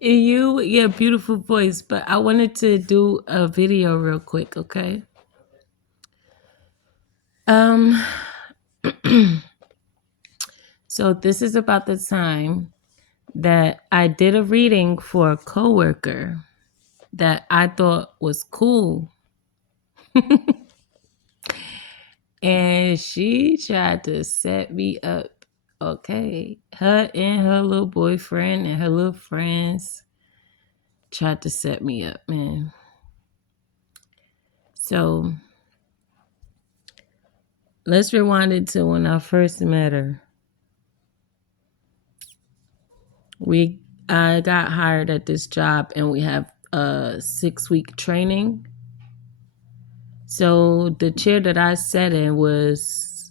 Yeah, beautiful voice, but I wanted to do a video real quick, okay? Um, so this is about the time that I did a reading for a coworker that I thought was cool. And she tried to set me up. Okay. Her and her little boyfriend and her little friends tried to set me up, man. So let's rewind it to when I first met her. I got hired at this job and we have a 6-week training. So the chair that I sat in was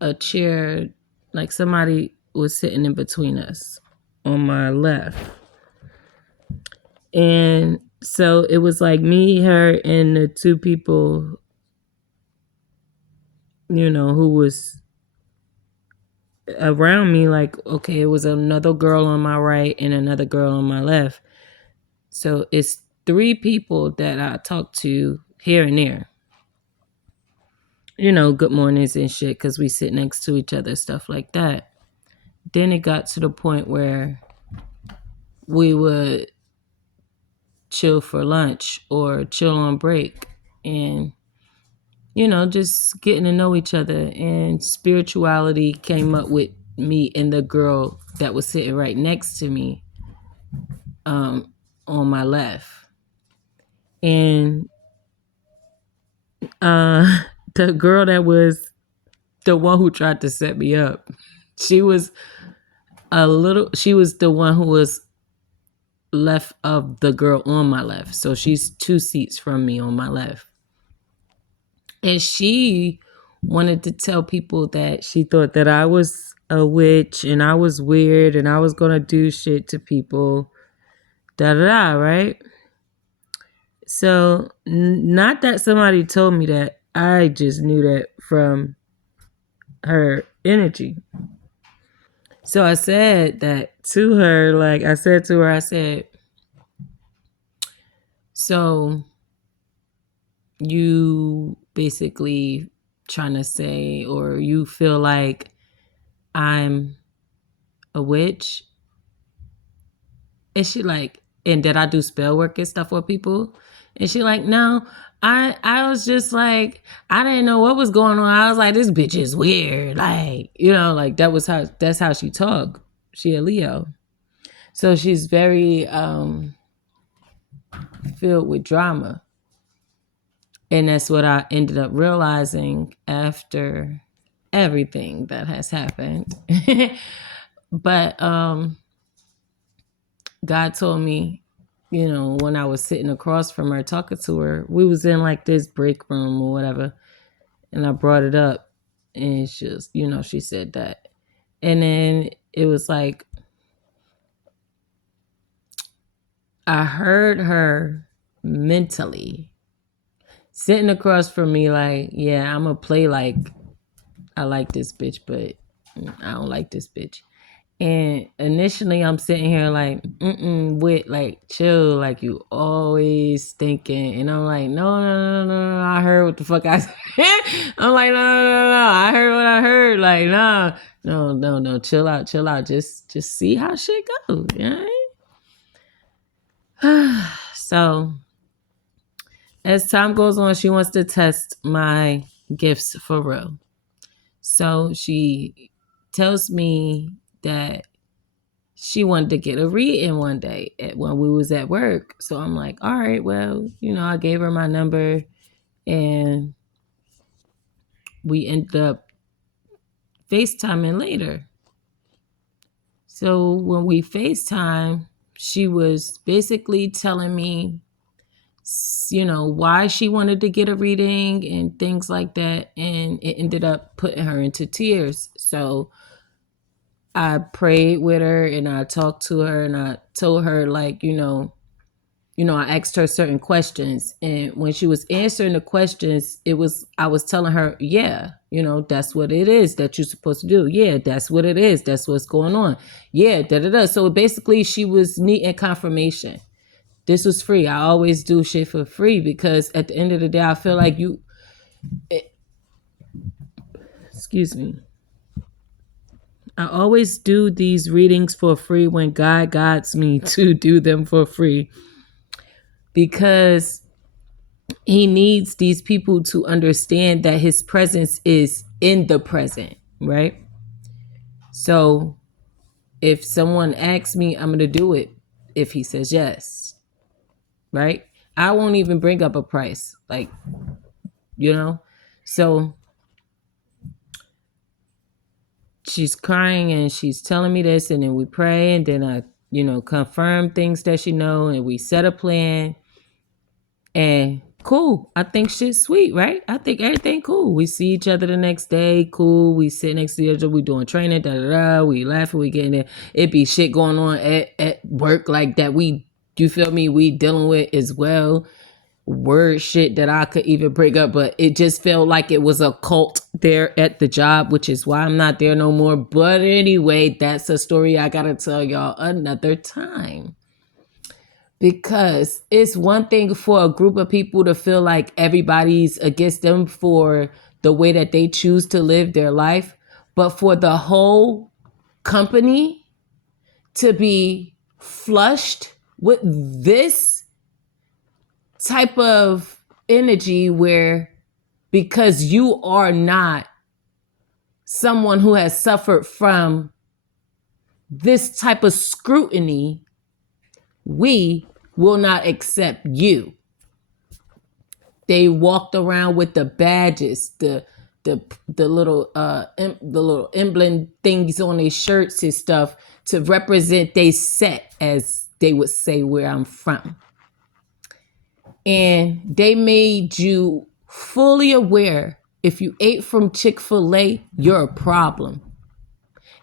a chair, like somebody was sitting in between us on my left. And so it was like me, her, and the two people, who was around me. Like, okay, it was another girl on my right and another girl on my left. So it's 3 people that I talked to here and there. Good mornings and shit, because we sit next to each other, stuff like that. Then it got to the point where we would chill for lunch or chill on break and, just getting to know each other. And spirituality came up with me and the girl that was sitting right next to me on my left. And the girl that was the one who tried to set me up, she was the one who was left of the girl on my left. So she's 2 seats from me on my left. And she wanted to tell people that she thought that I was a witch and I was weird and I was going to do shit to people. Da da da, right? So, not that somebody told me that, I just knew that from her energy. So I said that to her, like I said to her, I said, so you basically trying to say, or you feel like I'm a witch? And she like, and did I do spell work and stuff for people? And she like, no, I was just like, I didn't know what was going on. I was like, this bitch is weird. Like, like that's how she talk. She a Leo. So she's very filled with drama. And that's what I ended up realizing after everything that has happened. But God told me, when I was sitting across from her talking to her, we was in like this break room or whatever, and I brought it up, and she just, she said that. And then it was like I heard her mentally sitting across from me like, yeah, I'm gonna play like I like this bitch, but I don't like this bitch. And initially I'm sitting here like, wit, like chill, like you always thinking. And I'm like, no, no, no, no, no, I heard what the fuck I said. I'm like, no, no, no, no, I heard what I heard. Like, nah, no, no, no, chill out, chill out. Just see how shit goes. So as time goes on, she wants to test my gifts for real. So she tells me that she wanted to get a reading one day when we was at work. So I'm like, all right, well, I gave her my number and we ended up FaceTiming later. So when we FaceTime, she was basically telling me, why she wanted to get a reading and things like that. And it ended up putting her into tears. So I prayed with her and I talked to her and I told her, like, I asked her certain questions, and when she was answering the questions, I was telling her, yeah, that's what it is that you're supposed to do. Yeah, that's what it is. That's what's going on. Yeah, da da da. So basically, she was needing confirmation. This was free. I always do shit for free because at the end of the day, I feel like excuse me. I always do these readings for free when God guides me to do them for free because he needs these people to understand that his presence is in the present, right? So if someone asks me, I'm going to do it if he says yes, right? I won't even bring up a price, like, So she's crying and she's telling me this, and then we pray, and then I, confirm things that she know, and we set a plan, and cool. I think shit's sweet, right? I think everything cool. We see each other the next day, cool. We sit next to each other, we doing training, da da da. We laughing, we getting there. It be shit going on at work like that. You feel me? We dealing with as well. Word shit that I could even bring up, but it just felt like it was a cult there at the job, which is why I'm not there no more. But anyway, that's a story I gotta tell y'all another time. Because it's one thing for a group of people to feel like everybody's against them for the way that they choose to live their life, but for the whole company to be flushed with this type of energy where, because you are not someone who has suffered from this type of scrutiny, we will not accept you. They walked around with the badges, the little emblem things on their shirts and stuff to represent they set, as they would say, where I'm from. And they made you fully aware if you ate from Chick-fil-A, you're a problem.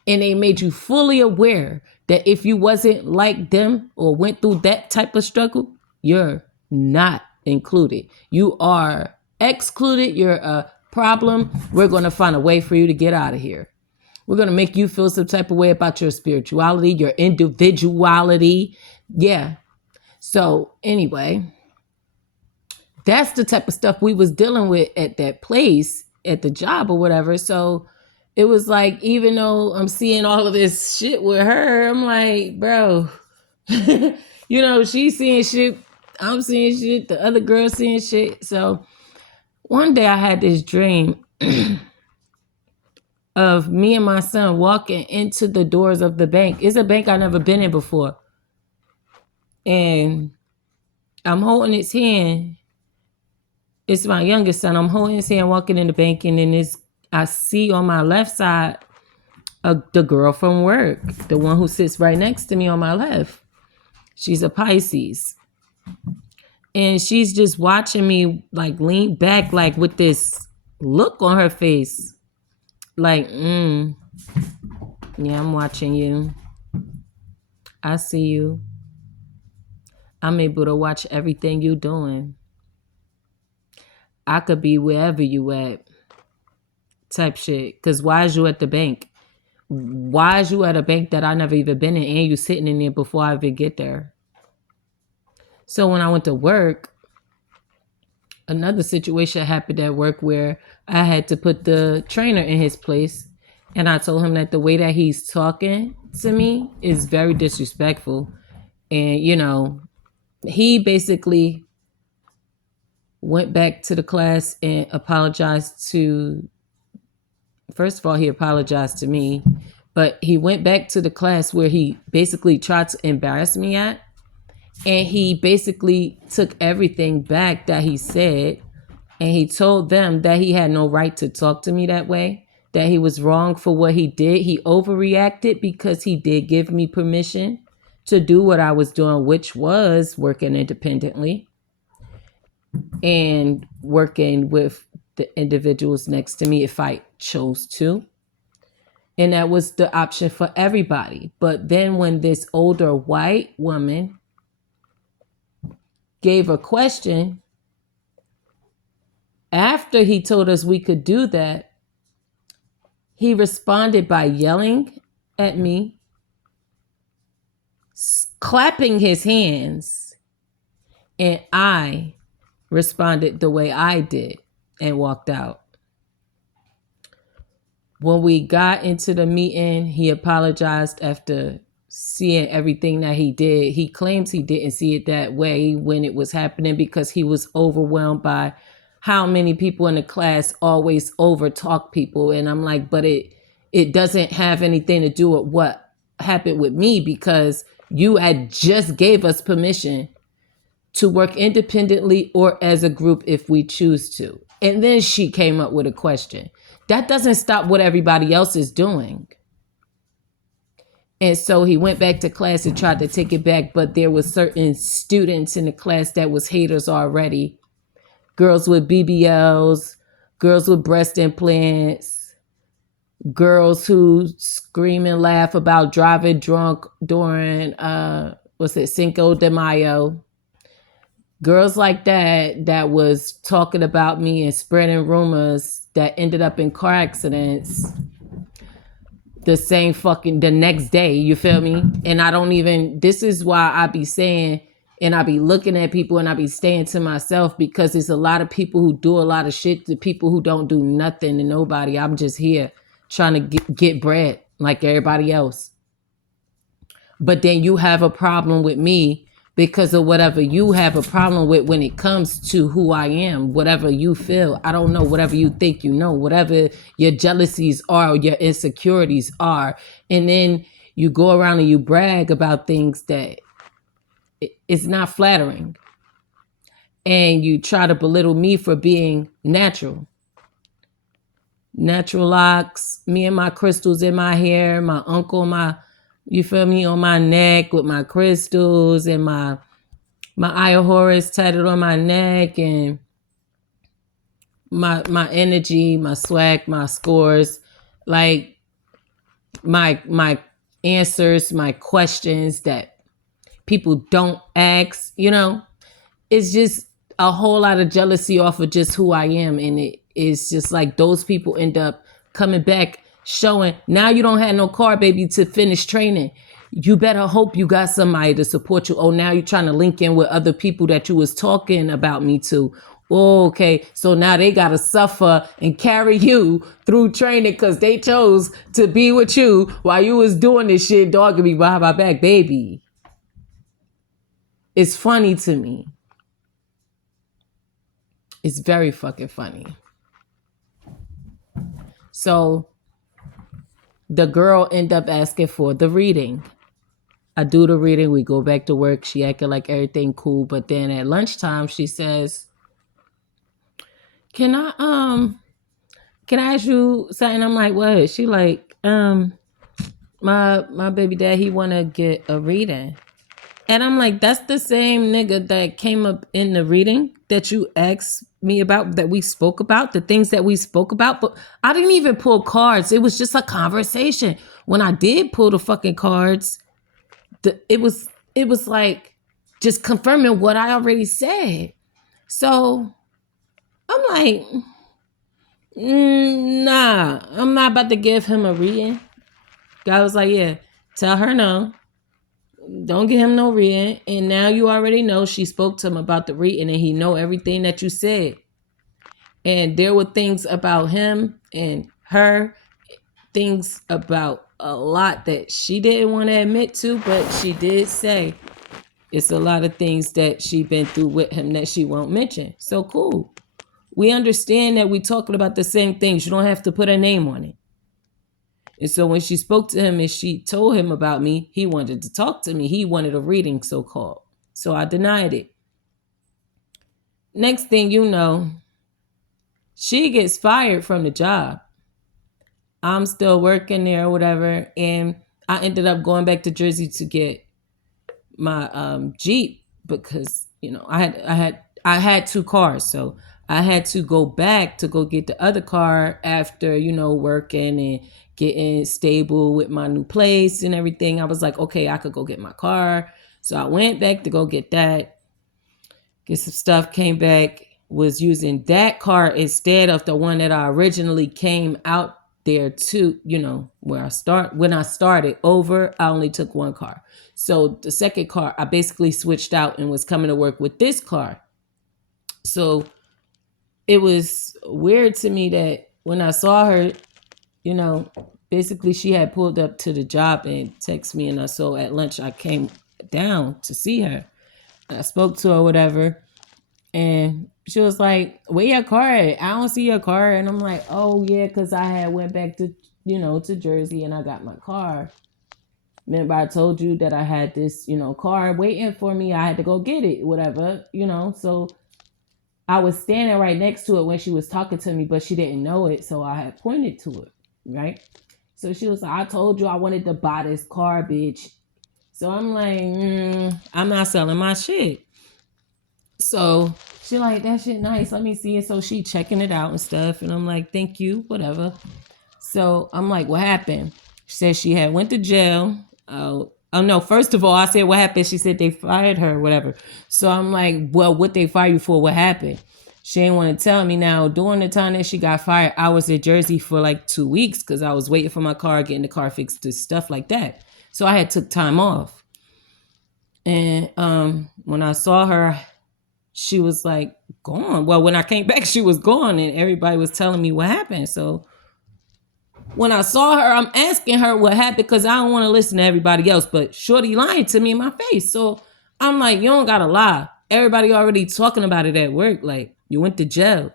And they made you fully aware that if you wasn't like them or went through that type of struggle, you're not included. You are excluded. You're a problem. We're going to find a way for you to get out of here. We're going to make you feel some type of way about your spirituality, your individuality. Yeah. So anyway, that's the type of stuff we was dealing with at that place, at the job or whatever. So it was like, even though I'm seeing all of this shit with her, I'm like, bro, she's seeing shit, I'm seeing shit, the other girl seeing shit. So one day I had this dream of me and my son walking into the doors of the bank. It's a bank I've never been in before. And I'm holding his hand. It's my youngest son. I'm holding his hand, walking in the bank, and then I see on my left side the girl from work, the one who sits right next to me on my left. She's a Pisces. And she's just watching me, like, lean back, like, with this look on her face. Like, yeah, I'm watching you. I see you. I'm able to watch everything you're doing. I could be wherever you at, type shit. Because why is you at the bank? Why is you at a bank that I never even been in, and you sitting in there before I even get there? So when I went to work, another situation happened at work where I had to put the trainer in his place. And I told him that the way that he's talking to me is very disrespectful. And, he basically went back to the class and apologized to, first of all, he apologized to me, but he went back to the class where he basically tried to embarrass me at. And he basically took everything back that he said. And he told them that he had no right to talk to me that way, that he was wrong for what he did. He overreacted because he did give me permission to do what I was doing, which was working independently and working with the individuals next to me if I chose to. And that was the option for everybody. But then when this older white woman gave a question, after he told us we could do that, he responded by yelling at me, clapping his hands, and I responded the way I did and walked out. When we got into the meeting, he apologized after seeing everything that he did. He claims he didn't see it that way when it was happening because he was overwhelmed by how many people in the class always overtalk people. And I'm like, but it doesn't have anything to do with what happened with me, because you had just gave us permission to work independently or as a group if we choose to. And then she came up with a question. That doesn't stop what everybody else is doing. And so he went back to class and tried to take it back, but there was certain students in the class that was haters already. Girls with BBLs, girls with breast implants, girls who scream and laugh about driving drunk during, Cinco de Mayo. Girls like that was talking about me and spreading rumors that ended up in car accidents the next day, you feel me? And I don't even, this is why I be saying, and I be looking at people and I be staying to myself, because there's a lot of people who do a lot of shit to people who don't do nothing to nobody. I'm just here trying to get bread like everybody else. But then you have a problem with me because of whatever you have a problem with when it comes to who I am, whatever you feel. I don't know, whatever you think you know, whatever your jealousies are or your insecurities are. And then you go around and you brag about things that it's not flattering. And you try to belittle me for being natural. Natural locks, me and my crystals in my hair, my uncle, you feel me, on my neck with my crystals, and my Eye of Horus tatted on my neck, and my energy, my swag, my scores, like my answers, my questions that people don't ask, it's just a whole lot of jealousy off of just who I am. And it's just like those people end up coming back showing, now you don't have no car, baby, to finish training. You better hope you got somebody to support you. Oh, now you're trying to link in with other people that you was talking about me to. Oh, okay, so now they got to suffer and carry you through training because they chose to be with you while you was doing this shit, dogging me behind my back, baby. It's funny to me. It's very fucking funny. So the girl end up asking for the reading. I do the reading. We go back to work. She acted like everything cool. But then at lunchtime, she says, can I ask you something? I'm like, what? She like, my baby dad, he want to get a reading. And I'm like, that's the same nigga that came up in the reading that you asked me about, that we spoke about, the things that we spoke about. But I didn't even pull cards. It was just a conversation. When I did pull the fucking cards, it was like just confirming what I already said. So I'm like, nah, I'm not about to give him a reading. Guy was like, yeah, tell her no. Don't give him no reading. And now you already know she spoke to him about the reading and he know everything that you said. And there were things about him and her, things about a lot that she didn't want to admit to, but she did say it's a lot of things that she been through with him that she won't mention. So cool. We understand that we talking about the same things. You don't have to put a name on it. And so when she spoke to him and she told him about me, he wanted to talk to me. He wanted a reading, so-called. So I denied it. Next thing you know, she gets fired from the job. I'm still working there or whatever. And I ended up going back to Jersey to get my Jeep because, I had two cars. So I had to go back to go get the other car after, working and getting stable with my new place and everything. I was like, okay, I could go get my car. So I went back to go get that. get some stuff, came back, was using that car instead of the one that I originally came out there to, when I started over, I only took one car. So the second car, I basically switched out and was coming to work with this car. So it was weird to me that when I saw her, basically she had pulled up to the job and texted me, and I saw at lunch I came down to see her. I spoke to her, whatever, and she was like, "Where your car at? I don't see your car." And I'm like, "Oh yeah, because I had went back to to Jersey and I got my car. Remember I told you that I had this car waiting for me. I had to go get it, whatever, So I was standing right next to it when she was talking to me, but she didn't know it, so I had pointed to it, right? So she was like, "I told you I wanted to buy this car, bitch." So I'm like, I'm not selling my shit. So she like, "That shit nice. Let me see it." So she checking it out and stuff, and I'm like, "Thank you, whatever." So I'm like, "What happened?" She said she had went to jail. Oh no! First of all, I said, "What happened?" She said they fired her, whatever. So I'm like, "Well, what they fire you for? What happened?" She didn't want to tell me. Now, during the time that she got fired, I was at Jersey for like 2 weeks because I was waiting for my car, getting the car fixed, and stuff like that. So I had took time off. And when I saw her, she was like gone. Well, when I came back, she was gone, and everybody was telling me what happened. So when I saw her, I'm asking her what happened because I don't want to listen to everybody else. But Shorty lying to me in my face. So I'm like, you don't gotta lie. Everybody already talking about it at work. Like, you went to jail.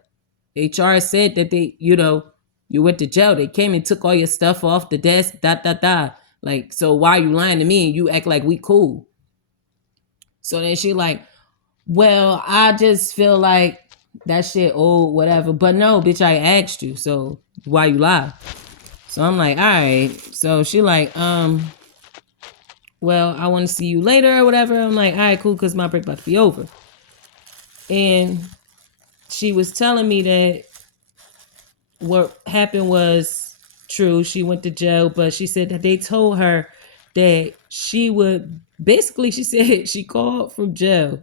HR said that you went to jail. They came and took all your stuff off the desk, Like, so why are you lying to me and you act like we cool? So then she like, well, I just feel like that shit old, whatever. But no, bitch, I asked you. So why you lie? So I'm like, all right. So she like, well, I want to see you later or whatever. I'm like, all right, cool, because my break about to be over. And she was telling me that what happened was true. She went to jail, but she said that they told her that she would basically, she said she called from jail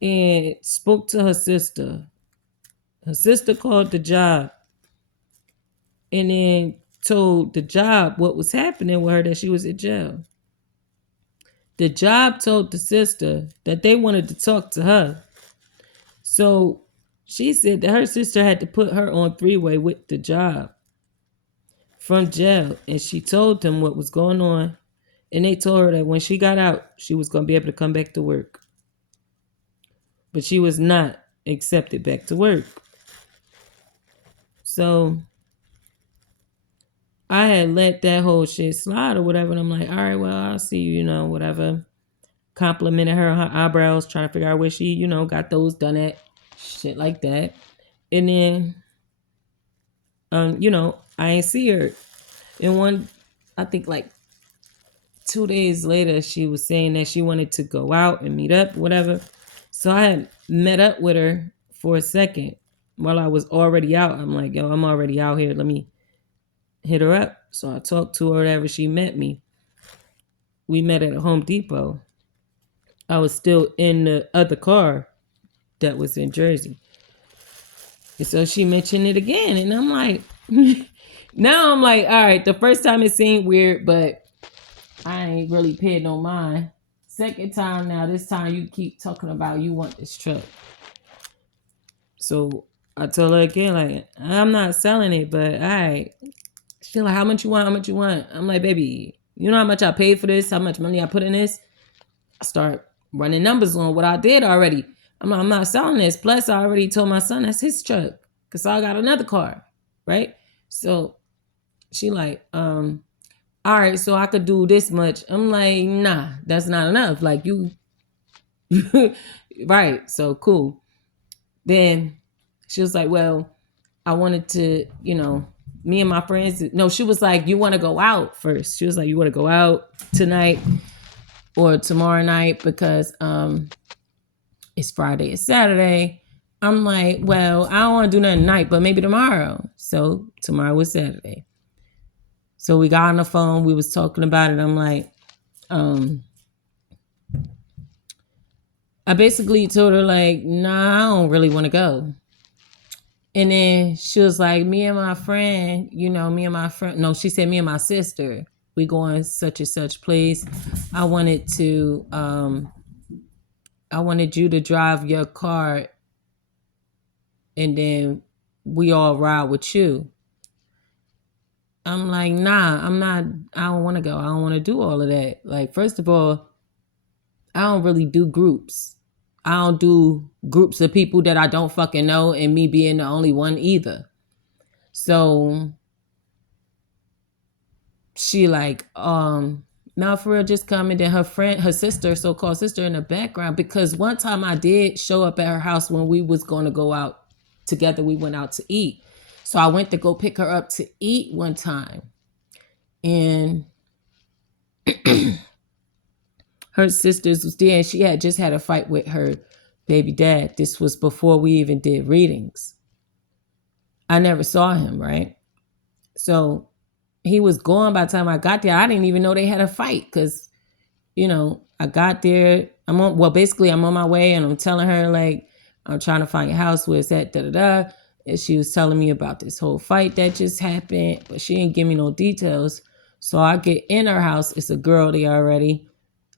and spoke to her sister. Her sister called the job and then told the job what was happening with her, that she was in jail. The job told the sister that they wanted to talk to her. So she said that her sister had to put her on three-way with the job from jail. And she told them what was going on. And they told her that when she got out, she was going to be able to come back to work. But she was not accepted back to work. So I had let that whole shit slide or whatever. And I'm like, all right, well, I'll see you, whatever. Complimented her on her eyebrows, trying to figure out where she, got those done at. Shit like that. And then, I ain't see her. And I think like 2 days later, she was saying that she wanted to go out and meet up, whatever. So I had met up with her for a second while I was already out. I'm like, yo, I'm already out here. Let me hit her up. So I talked to her, whatever. She met me. We met at a Home Depot. I was still in the other car that was in Jersey. And so she mentioned it again. And I'm like, now I'm like, all right, the first time it seemed weird, but I ain't really paid no mind. Second time now, this time you keep talking about you want this truck. So I told her again, like, I'm not selling it, but all right. She's like, how much you want? How much you want? I'm like, baby, you know how much I paid for this? How much money I put in this? I start running numbers on what I did already. I'm like, I'm not selling this. Plus, I already told my son that's his truck because I got another car, right? So she like, all right, so I could do this much. I'm like, nah, that's not enough. Like you, right? So cool. Then she was like, well, I wanted to, me and my friends. No, she was like, you want to go out first? She was like, you want to go out tonight or tomorrow night because it's Friday, it's Saturday. I'm like, well, I don't want to do nothing tonight, but maybe tomorrow. So tomorrow was Saturday. So we got on the phone, we was talking about it. I'm like, I basically told her like, nah, I don't really want to go. And then she was like, me and my friend, no, she said me and my sister, we going such and such place. I wanted to I wanted you to drive your car and then we all ride with you. I'm like, nah, I don't want to go. I don't want to do all of that. Like, first of all, I don't really do groups. I don't do groups of people that I don't fucking know and me being the only one either. So she like, now for real, just come. And then her sister, so-called sister in the background, because one time I did show up at her house when we was going to go out together. We went out to eat. So I went to go pick her up to eat one time. And her sisters was there, and she had just had a fight with her baby dad. This was before we even did readings. I never saw him, right? So he was gone by the time I got there. I didn't even know they had a fight because, I got there. I'm on my way and I'm telling her, like, I'm trying to find your house, where it's at, da-da-da. And she was telling me about this whole fight that just happened, but she didn't give me no details. So I get in her house. It's a girl there already.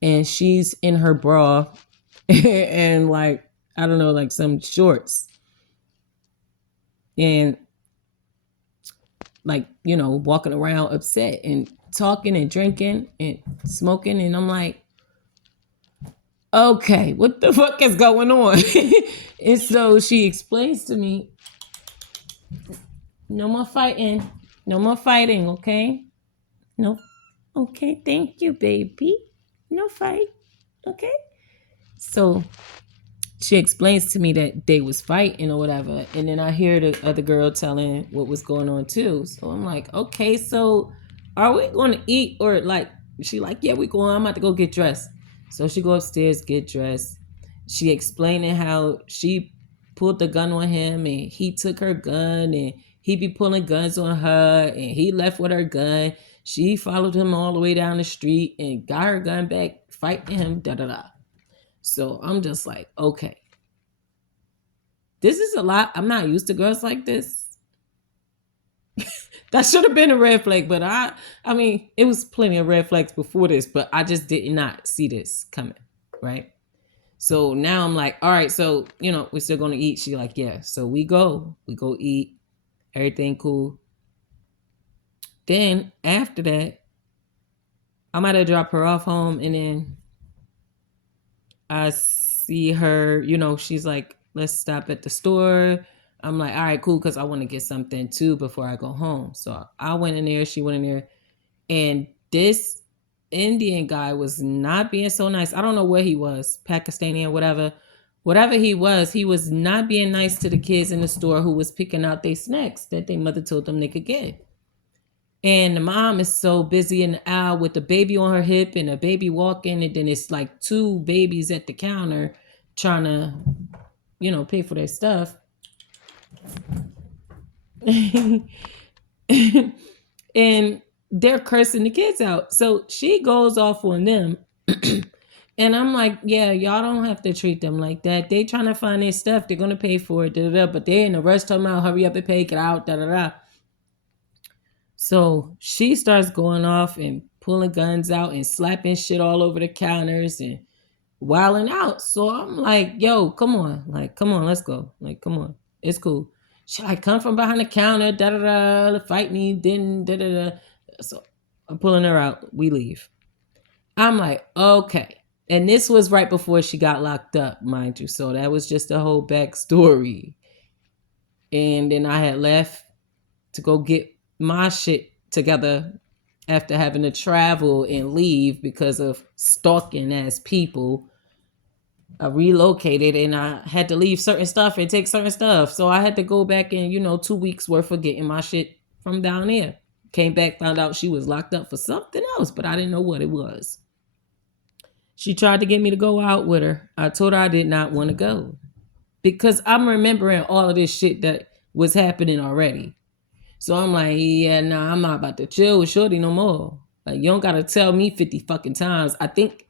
And she's in her bra and like, I don't know, like some shorts. And like, walking around upset and talking and drinking and smoking. And I'm like, okay, what the fuck is going on? And so she explains to me, no more fighting, okay? No, okay, thank you, baby. No fight, okay? So she explains to me that they was fighting or whatever, and then I hear the other girl telling what was going on too. So I'm like, okay, so are we going to eat? Or like, she like, yeah, we going. I'm about to go get dressed. So she go upstairs, get dressed. She explaining how she pulled the gun on him and he took her gun, and he be pulling guns on her, and he left with her gun. She followed him all the way down the street and got her gun back, fighting him, da da da. So I'm just like, okay, this is a lot. I'm not used to girls like this. That should have been a red flag, but I mean, it was plenty of red flags before this, but I just did not see this coming, right? So now I'm like, all right, so, we're still going to eat. She like, yeah. So we go eat, everything cool. Then after that, I might have dropped her off home, and then I see her, she's like, let's stop at the store. I'm like, all right, cool, because I want to get something too before I go home. So I went in there, she went in there, and this Indian guy was not being so nice. I don't know where he was, Pakistani or whatever. Whatever he was not being nice to the kids in the store who was picking out their snacks that their mother told them they could get. And the mom is so busy in the aisle with the baby on her hip and a baby walking, and then it's like two babies at the counter trying to, pay for their stuff. And they're cursing the kids out. So she goes off on them. And I'm like, yeah, y'all don't have to treat them like that. They trying to find their stuff. They're going to pay for it, but they in a rush talking about hurry up and pay, get out, da-da-da. So she starts going off and pulling guns out and slapping shit all over the counters and wilding out. So I'm like, yo, come on, let's go. Like, come on, it's cool. She like, come from behind the counter, da-da-da, fight me, then da-da-da. So I'm pulling her out. We leave. I'm like, okay. And this was right before she got locked up, mind you. So that was just a whole backstory. And then I had left to go get my shit together after having to travel and leave because of stalking ass people. I relocated and I had to leave certain stuff and take certain stuff. So I had to go back and, 2 weeks worth of getting my shit from down there. Came back, found out she was locked up for something else, but I didn't know what it was. She tried to get me to go out with her. I told her I did not want to go because I'm remembering all of this shit that was happening already. So I'm like, yeah, nah, I'm not about to chill with Shorty no more. Like, you don't got to tell me 50 fucking times. I think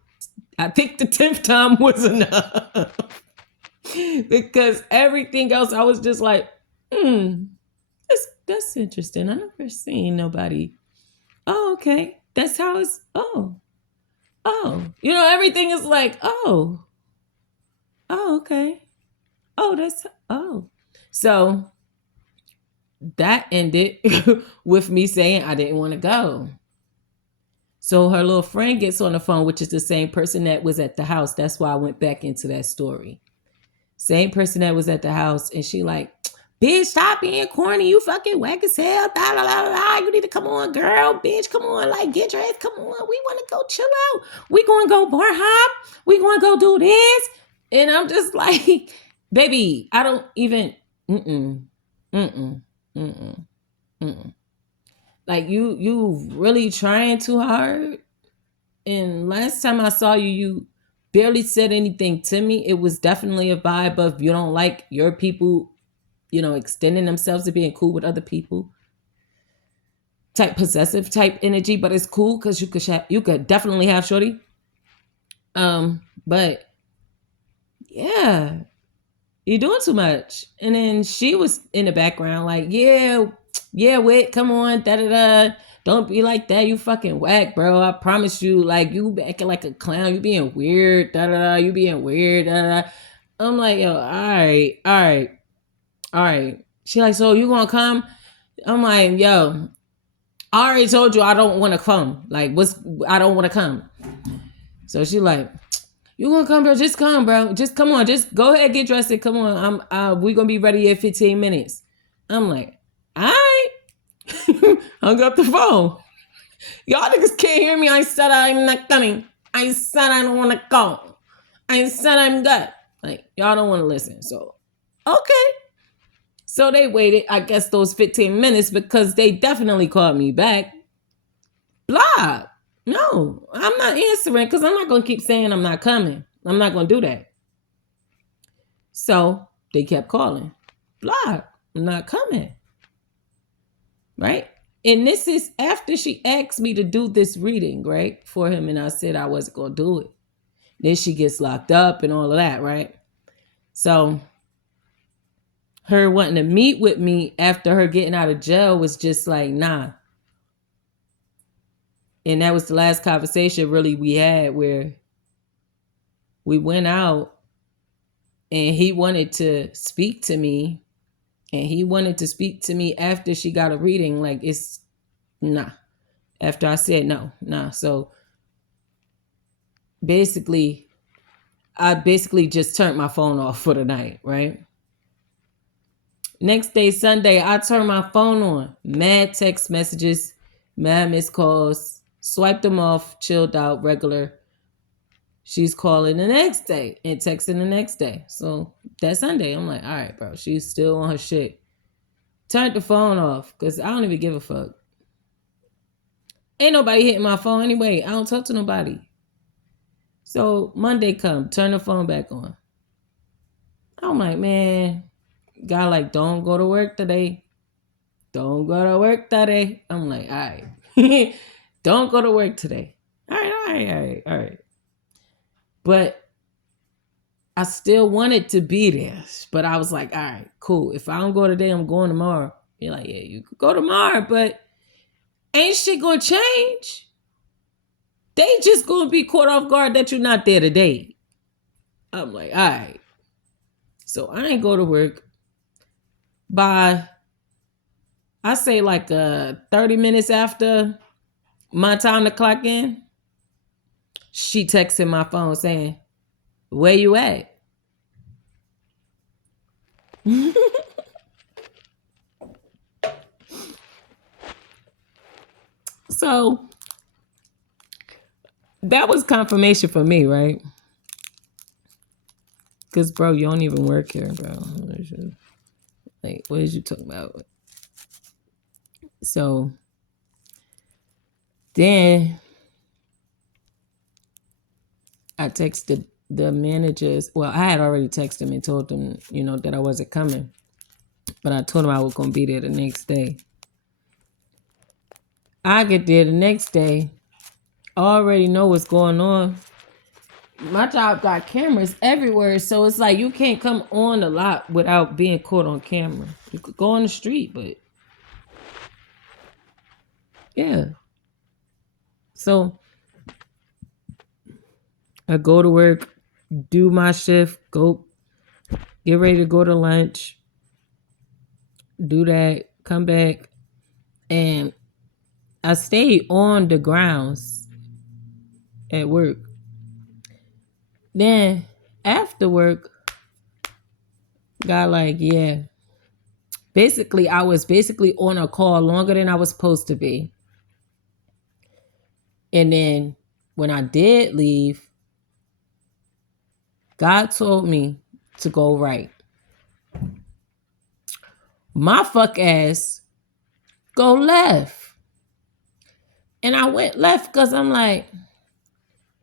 I think the 10th time was enough. Because everything else, I was just like, that's interesting. I never seen nobody. Oh, okay. That's how it's, everything is like, okay. Oh. So that ended with me saying I didn't want to go. So her little friend gets on the phone, which is the same person that was at the house. That's why I went back into that story. Same person that was at the house, and she like, bitch, stop being corny. You fucking whack as hell. Da, la, la, la. You need to come on, girl. Bitch, come on. Like, get your ass. Come on. We want to go chill out. We going to go bar hop. We going to go do this. And I'm just like, baby, I don't even. Like, you really trying too hard. And last time I saw you, you barely said anything to me. It was definitely a vibe of you don't like your people, extending themselves to being cool with other people. Type possessive type energy, but it's cool because you could definitely have shorty. But yeah, you're doing too much. And then she was in the background like, yeah, wait, come on, da da da. Don't be like that. You fucking whack, bro. I promise you. Like, you acting like a clown. You being weird. Da da da. You being weird. Da da da. I'm like, yo, all right. She like, so you gonna come? I'm like, yo, I already told you I don't want to come. Like, I don't want to come. So she like, you gonna come, bro? Just come, bro. Just come on. Just go ahead, get dressed. And come on. We gonna be ready in 15 minutes. I'm like, all right. Hung up the phone. Y'all niggas can't hear me. I said I'm not coming. I said I don't want to go. I said I'm good. Like, y'all don't want to listen. So, okay. So they waited, I guess, those 15 minutes because they definitely called me back. Blah. No, I'm not answering because I'm not going to keep saying I'm not coming. I'm not going to do that. So they kept calling. Blah. I'm not coming. Right? And this is after she asked me to do this reading, right, for him. And I said I wasn't going to do it. Then she gets locked up and all of that, right? So her wanting to meet with me after her getting out of jail was just like, nah. And that was the last conversation really we had where we went out and he wanted to speak to me. And he wanted to speak to me after she got a reading. Like, it's nah. After I said no, nah. So basically, I just turned my phone off for the night, right? Next day, Sunday, I turned my phone on. Mad text messages, mad missed calls, swiped them off, chilled out, regular. She's calling the next day and texting the next day. So that Sunday, I'm like, all right, bro, she's still on her shit. Turned the phone off because I don't even give a fuck. Ain't nobody hitting my phone anyway. I don't talk to nobody. So Monday come, turn the phone back on. I'm like, man, guy like, don't go to work today. Don't go to work today. I'm like, all right. Don't go to work today. All right. But I still wanted to be there. But I was like, all right, cool. If I don't go today, I'm going tomorrow. You're like, yeah, you could go tomorrow, but ain't shit gonna change. They just gonna be caught off guard that you're not there today. I'm like, all right. So I ain't go to work. By, I say like 30 minutes after my time to clock in, she texted my phone saying, where you at? So that was confirmation for me, right? Because, bro, you don't even work here, bro. Like, what is you talking about? So then I texted the managers. Well, I had already texted them and told them, that I wasn't coming. But I told them I was going to be there the next day. I get there the next day. I already know what's going on. my job got cameras everywhere, so it's like you can't come on the lot without being caught on camera. You could go on the street, but yeah. So I go to work, do my shift, go get ready to go to lunch, do that, come back, and I stayed on the grounds at work. Then after work, got like, yeah. Basically, I was basically on a call longer than I was supposed to be. And then when I did leave, God told me to go right. My fuck ass go left. And I went left because I'm like,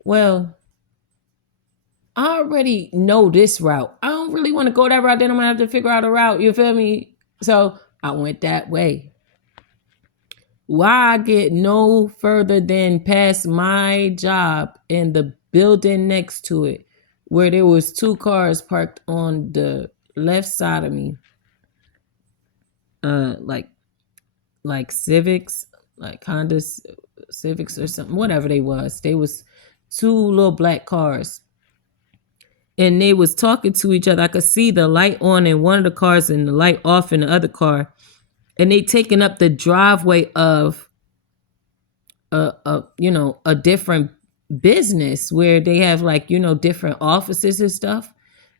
well, I already know this route. I don't really want to go that route. Then I'm going to have to figure out a route. You feel me? So I went that way. Why I get no further than past my job and the building next to it, where there was 2 cars parked on the left side of me. Like Civics, like Honda Civics or something, whatever they was. They was 2 little black cars. And they was talking to each other. I could see the light on in one of the cars and the light off in the other car. And they taking up the driveway of a different business where they have like, different offices and stuff.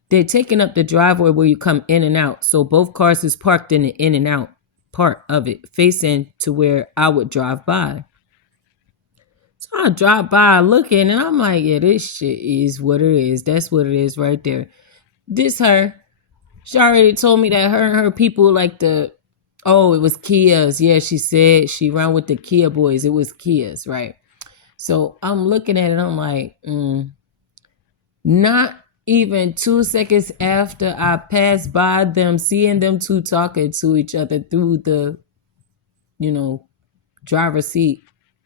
They're taking up the driveway where you come in and out. So both cars is parked in the in and out part of it, facing to where I would drive by. So I drive by looking and I'm like, yeah, this shit is what it is. That's what it is right there. This her. She already told me that her and her people like it was Kias. Yeah, she said she ran with the Kia boys. It was Kias, right? So I'm looking at it. I'm like, not even 2 seconds after I passed by them, seeing them 2 talking to each other through the, driver's seat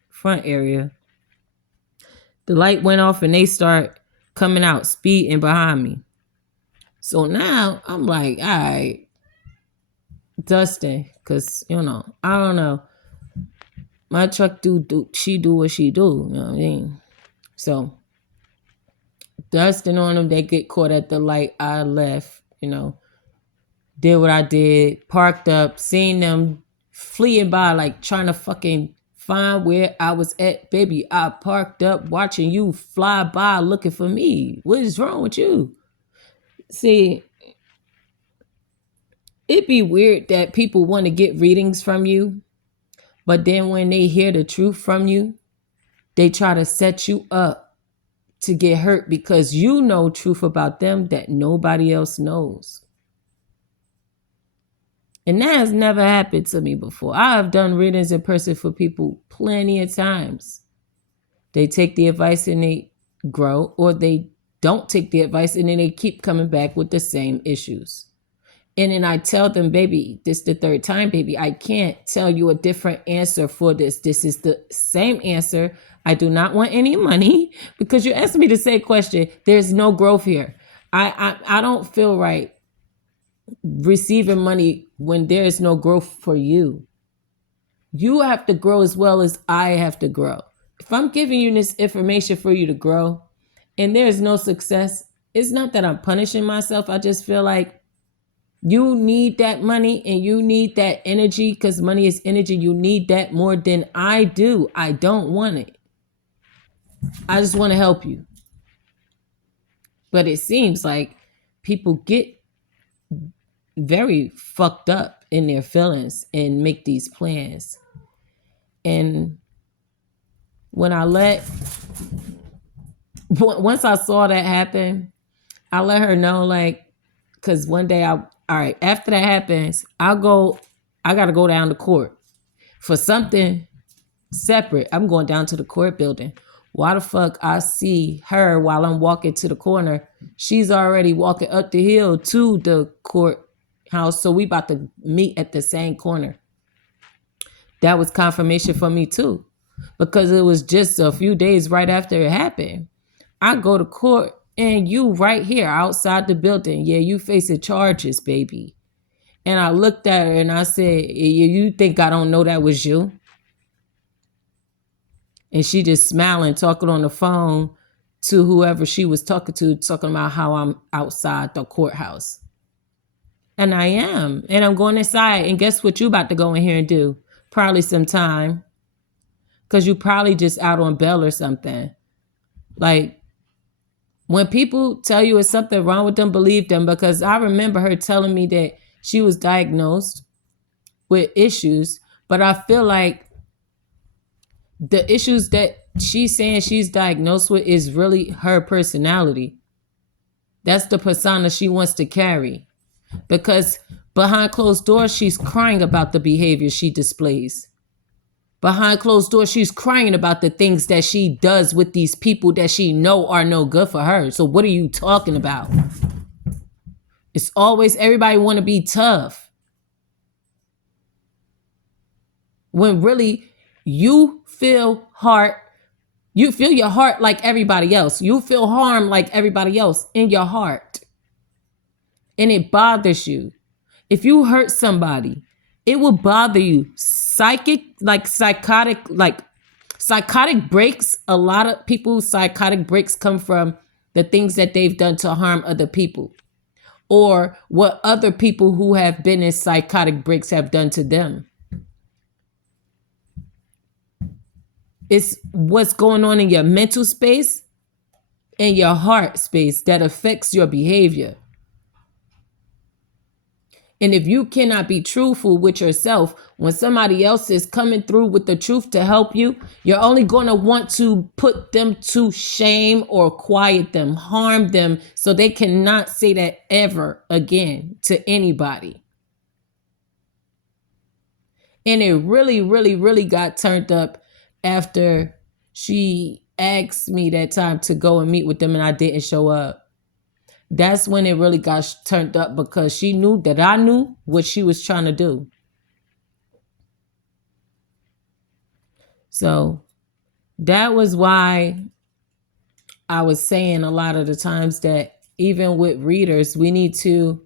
front area, the light went off and they start coming out, speeding behind me. So now I'm like, all right, Dustin, because, I don't know. My truck she do what she do, you know what I mean? So Dustin on them, they get caught at the light. I left, did what I did, parked up, seen them fleeing by, like trying to fucking find where I was at. Baby, I parked up watching you fly by looking for me. What is wrong with you? See, it'd be weird that people want to get readings from you, but then when they hear the truth from you, they try to set you up to get hurt because you know truth about them that nobody else knows. And that has never happened to me before. I have done readings in person for people plenty of times. They take the advice and they grow, or they don't take the advice and then they keep coming back with the same issues. And then I tell them, baby, this is the 3rd time, baby. I can't tell you a different answer for this. This is the same answer. I do not want any money because you asked me the same question. There's no growth here. I don't feel right receiving money when there is no growth for you. You have to grow as well as I have to grow. If I'm giving you this information for you to grow and there's no success, it's not that I'm punishing myself. I just feel like you need that money and you need that energy because money is energy. You need that more than I do. I don't want it. I just want to help you. But it seems like people get very fucked up in their feelings and make these plans. And once I saw that happen, I let her know, like, because one day all right, after that happens, I got to go down to court for something separate. I'm going down to the court building. Why the fuck I see her while I'm walking to the corner? She's already walking up the hill to the courthouse. So we about to meet at the same corner. That was confirmation for me too, because it was just a few days right after it happened. I go to court and you right here outside the building. Yeah, you facing charges, baby. And I looked at her and I said, you think I don't know that was you? And she just smiling, talking on the phone to whoever she was talking to, talking about how I'm outside the courthouse. And I am. And I'm going inside. And guess what you about to go in here and do? Probably some time. Because you probably just out on bail or something. Like, when people tell you it's something wrong with them, believe them. Because I remember her telling me that she was diagnosed with issues. But I feel like the issues that she's saying she's diagnosed with is really her personality. That's the persona she wants to carry. Because behind closed doors, she's crying about the behavior she displays. Behind closed doors, she's crying about the things that she does with these people that she know are no good for her. So what are you talking about? It's always everybody want to be tough. When really you feel your heart like everybody else. You feel harm like everybody else in your heart. And it bothers you. If you hurt somebody, it will bother you. Psychotic breaks. A lot of people's psychotic breaks come from the things that they've done to harm other people, or what other people who have been in psychotic breaks have done to them. It's what's going on in your mental space and your heart space that affects your behavior. And if you cannot be truthful with yourself when somebody else is coming through with the truth to help you, you're only going to want to put them to shame or quiet them, harm them, so they cannot say that ever again to anybody. And it really, really, really got turned up after she asked me that time to go and meet with them and I didn't show up. That's when it really got turned up, because she knew that I knew what she was trying to do. So that was why I was saying a lot of the times that even with readers, we need to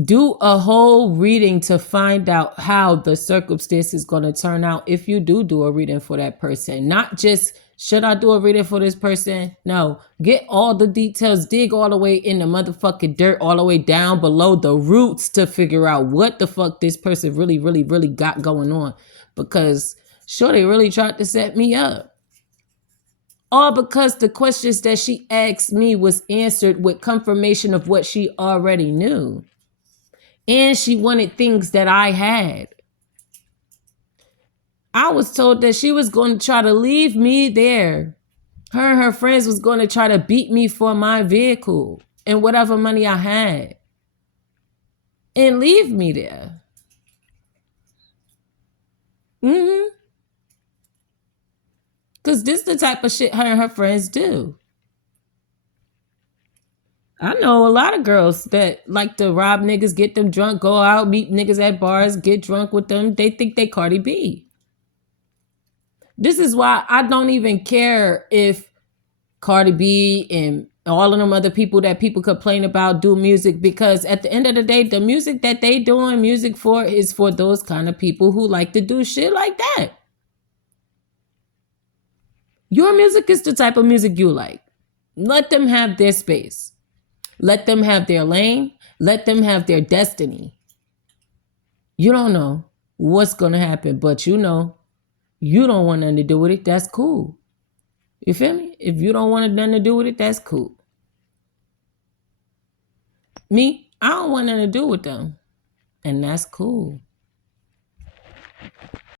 do a whole reading to find out how the circumstance is going to turn out if you do a reading for that person. Not just, should I do a reading for this person? No, get all the details, dig all the way in the motherfucking dirt, all the way down below the roots to figure out what the fuck this person really, really, really got going on. Because sure, they really tried to set me up. All because the questions that she asked me was answered with confirmation of what she already knew. And she wanted things that I had. I was told that she was going to try to leave me there. Her and her friends was going to try to beat me for my vehicle and whatever money I had. And leave me there. Because this is the type of shit her and her friends do. I know a lot of girls that like to rob niggas, get them drunk, go out, meet niggas at bars, get drunk with them. They think they Cardi B. This is why I don't even care if Cardi B and all of them other people that people complain about do music, because at the end of the day, the music that they doing music for is for those kind of people who like to do shit like that. Your music is the type of music you like. Let them have their space. Let them have their lane. Let them have their destiny. You don't know what's going to happen, but you know you don't want nothing to do with it. That's cool. You feel me? If you don't want nothing to do with it, that's cool. Me, I don't want nothing to do with them. And that's cool.